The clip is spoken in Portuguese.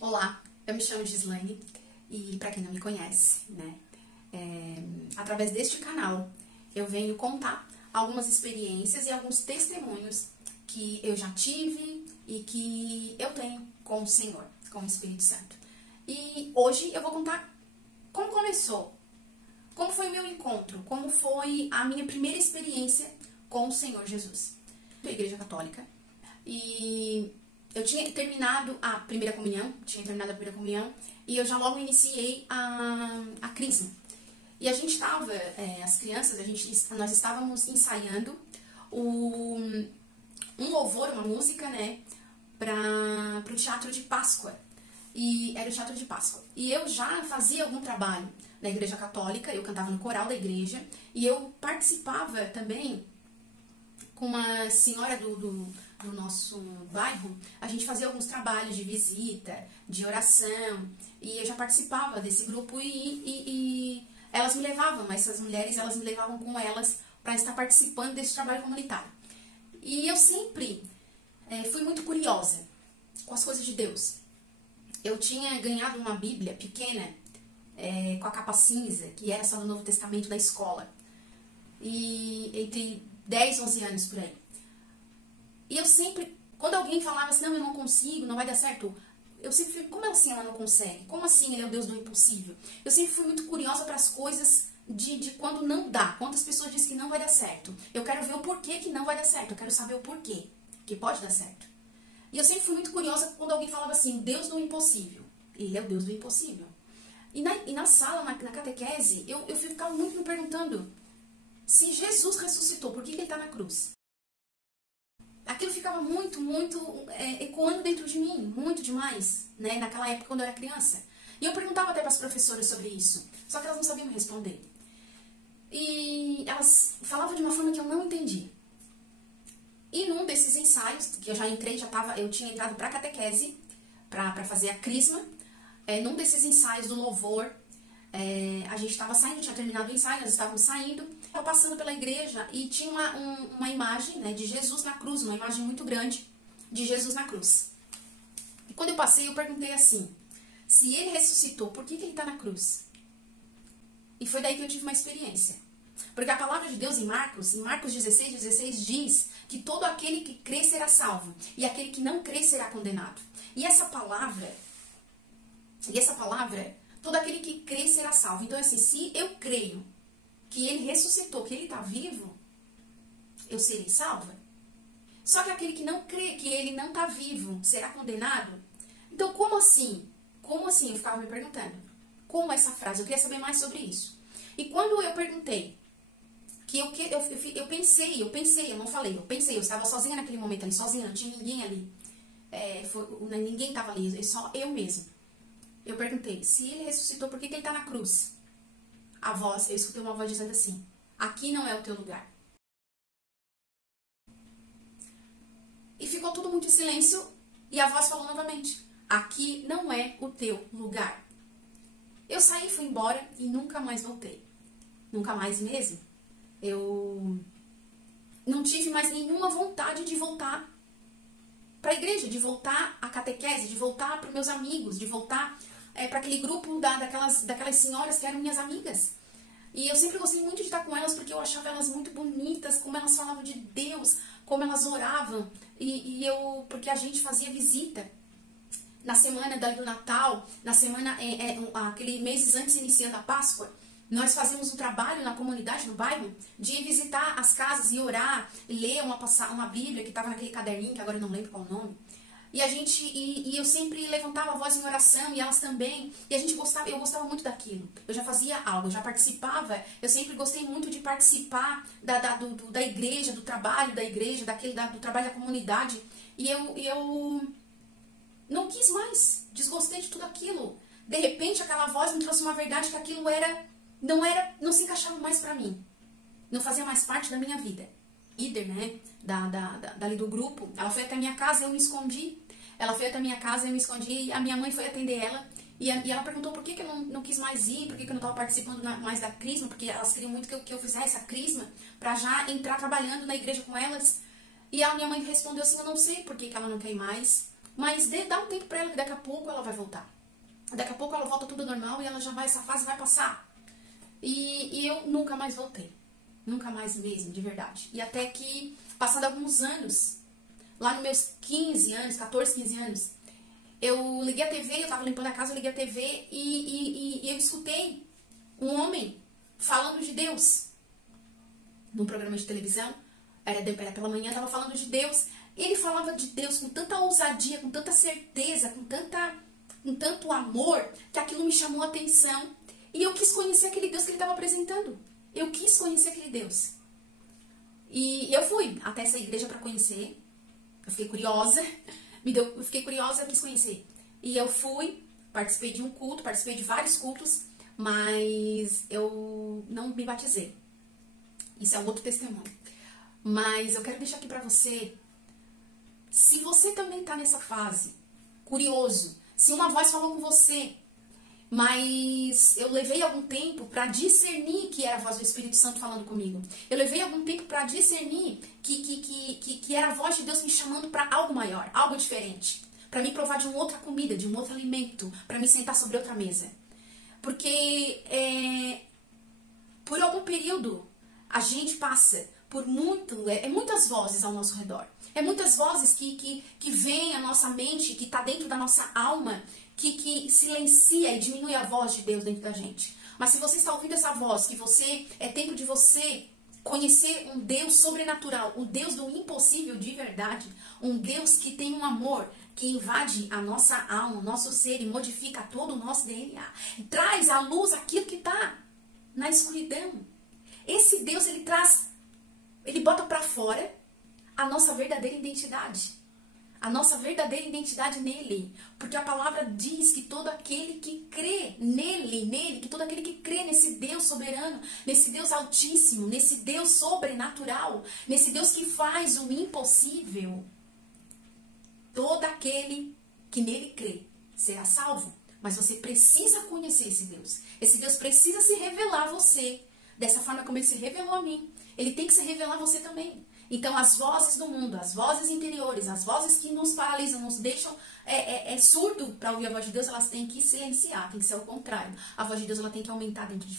Olá, eu me chamo Gislaine e para quem não me conhece, através deste canal eu venho contar algumas experiências e alguns testemunhos que eu já tive e que eu tenho com o Senhor, com o Espírito Santo. E hoje eu vou contar como começou, como foi o meu encontro, como foi a minha primeira experiência com o Senhor Jesus. Da Igreja Católica, e eu tinha terminado a primeira comunhão, e eu já logo iniciei a crisma. E a gente estava, as crianças, nós estávamos ensaiando um louvor, uma música, para o Teatro de Páscoa. E era o Teatro de Páscoa. E eu já fazia algum trabalho na Igreja Católica, eu cantava no coral da igreja, e eu participava também com uma senhora do nosso bairro. A gente fazia alguns trabalhos de visita, de oração, e eu já participava desse grupo e elas me levavam, essas mulheres, elas me levavam com elas para estar participando desse trabalho comunitário. E eu sempre fui muito curiosa com as coisas de Deus. Eu tinha ganhado uma Bíblia pequena, com a capa cinza, que era só no Novo Testamento da escola, e entre 10, 11 anos por aí. E eu sempre, quando alguém falava assim, não, eu não consigo, não vai dar certo, eu sempre fui, como assim ela não consegue? Como assim ele é o Deus do impossível? Eu sempre fui muito curiosa para as coisas de quando não dá, quantas pessoas dizem que não vai dar certo. Eu quero ver o porquê que não vai dar certo, eu quero saber o porquê que pode dar certo. E eu sempre fui muito curiosa quando alguém falava assim, Deus do impossível. Ele é o Deus do impossível. E na sala, na catequese, eu ficava muito me perguntando, se Jesus ressuscitou, por que ele está na cruz? Aquilo ficava muito ecoando dentro de mim, muito demais, naquela época quando eu era criança. E eu perguntava até para as professoras sobre isso, só que elas não sabiam me responder. E elas falavam de uma forma que eu não entendi. E num desses ensaios, que eu já entrei, eu tinha entrado para a catequese, para fazer a crisma, num desses ensaios do louvor, a gente estava saindo, tinha terminado o ensaio, nós estávamos saindo, estava passando pela igreja e tinha uma imagem de Jesus na cruz, uma imagem muito grande de Jesus na cruz. E quando eu passei, eu perguntei assim, se ele ressuscitou, por que ele está na cruz? E foi daí que eu tive uma experiência. Porque a palavra de Deus em Marcos 16 diz que todo aquele que crê será salvo, e aquele que não crê será condenado. E essa palavra, todo aquele que crê será salvo. Então, assim, se eu creio que ele ressuscitou, que ele está vivo, eu serei salva. Só que aquele que não crê que ele não está vivo será condenado. Então, como assim? Como assim? Eu ficava me perguntando. Como essa frase? Eu queria saber mais sobre isso. E quando eu perguntei, eu pensei, eu não falei, eu pensei, eu estava sozinha naquele momento ali, sozinha, não tinha ninguém ali. Ninguém estava ali, só eu mesma. Eu perguntei, se ele ressuscitou, por que ele está na cruz? Eu escutei uma voz dizendo assim, aqui não é o teu lugar. E ficou tudo muito em silêncio, e a voz falou novamente, aqui não é o teu lugar. Eu saí, fui embora e nunca mais voltei. Nunca mais mesmo. Eu não tive mais nenhuma vontade de voltar para a igreja, de voltar à catequese, de voltar para meus amigos, de voltar para aquele grupo daquelas senhoras que eram minhas amigas. E eu sempre gostei muito de estar com elas porque eu achava elas muito bonitas, como elas falavam de Deus, como elas oravam. Porque a gente fazia visita na semana do Natal, na semana, aquele meses antes iniciando a Páscoa, nós fazíamos um trabalho na comunidade, no bairro, de visitar as casas e orar, ler uma Bíblia que estava naquele caderninho, que agora eu não lembro qual o nome. E eu sempre levantava a voz em oração, e elas também, e eu gostava muito daquilo. Eu já fazia algo, eu já participava, eu sempre gostei muito de participar da igreja, do trabalho da igreja, do trabalho da comunidade, e eu não quis mais, desgostei de tudo aquilo. De repente, aquela voz me trouxe uma verdade que aquilo não se encaixava mais pra mim. Não fazia mais parte da minha vida. Líder, dali do grupo, ela foi até a minha casa, eu me escondi. E a minha mãe foi atender ela. E ela perguntou por que eu não quis mais ir, por que eu não estava participando mais da crisma, porque elas queriam muito que eu fizesse a crisma, pra já entrar trabalhando na igreja com elas. E a minha mãe respondeu assim, eu não sei por que ela não quer ir mais. Mas dá um tempo pra ela que daqui a pouco ela vai voltar. Daqui a pouco ela volta tudo normal e ela já vai, essa fase vai passar. E eu nunca mais voltei. Nunca mais mesmo, de verdade. E até que, passando alguns anos, lá nos meus 15 anos, 14, 15 anos, eu liguei a TV, eu tava limpando a casa, eu liguei a TV e eu escutei um homem falando de Deus. Num programa de televisão, era pela manhã, tava falando de Deus. Ele falava de Deus com tanta ousadia, com tanta certeza, com tanto amor, que aquilo me chamou a atenção. E eu quis conhecer aquele Deus que ele estava apresentando. Eu quis conhecer aquele Deus. E eu fui até essa igreja para conhecer. Eu fiquei curiosa. Eu fiquei curiosa, eu quis conhecer. E eu fui, participei de um culto, participei de vários cultos, mas eu não me batizei. Isso é um outro testemunho. Mas eu quero deixar aqui pra você, se você também tá nessa fase, curioso, se uma voz falou com você, mas eu levei algum tempo para discernir que era a voz do Espírito Santo falando comigo. Eu levei algum tempo para discernir que era a voz de Deus me chamando para algo maior, algo diferente. Para me provar de uma outra comida, de um outro alimento, para me sentar sobre outra mesa. Porque por algum período a gente passa por muitas vozes ao nosso redor. É muitas vozes que vêm à nossa mente, que está dentro da nossa alma, que silencia e diminui a voz de Deus dentro da gente. Mas se você está ouvindo essa voz, que é tempo de você conhecer um Deus sobrenatural, um Deus do impossível de verdade, um Deus que tem um amor que invade a nossa alma, o nosso ser e modifica todo o nosso DNA. E traz à luz aquilo que está na escuridão. Esse Deus, ele bota para fora a nossa verdadeira identidade. A nossa verdadeira identidade nele. Porque a palavra diz que todo aquele que crê nele, que todo aquele que crê nesse Deus soberano, nesse Deus altíssimo, nesse Deus sobrenatural, nesse Deus que faz o impossível, todo aquele que nele crê será salvo. Mas você precisa conhecer esse Deus. Esse Deus precisa se revelar a você. Dessa forma como ele se revelou a mim, ele tem que se revelar a você também. Então, as vozes do mundo, as vozes interiores, as vozes que nos paralisam, nos deixam surdo para ouvir a voz de Deus, elas têm que silenciar, tem que ser o contrário. A voz de Deus ela tem que aumentar dentro de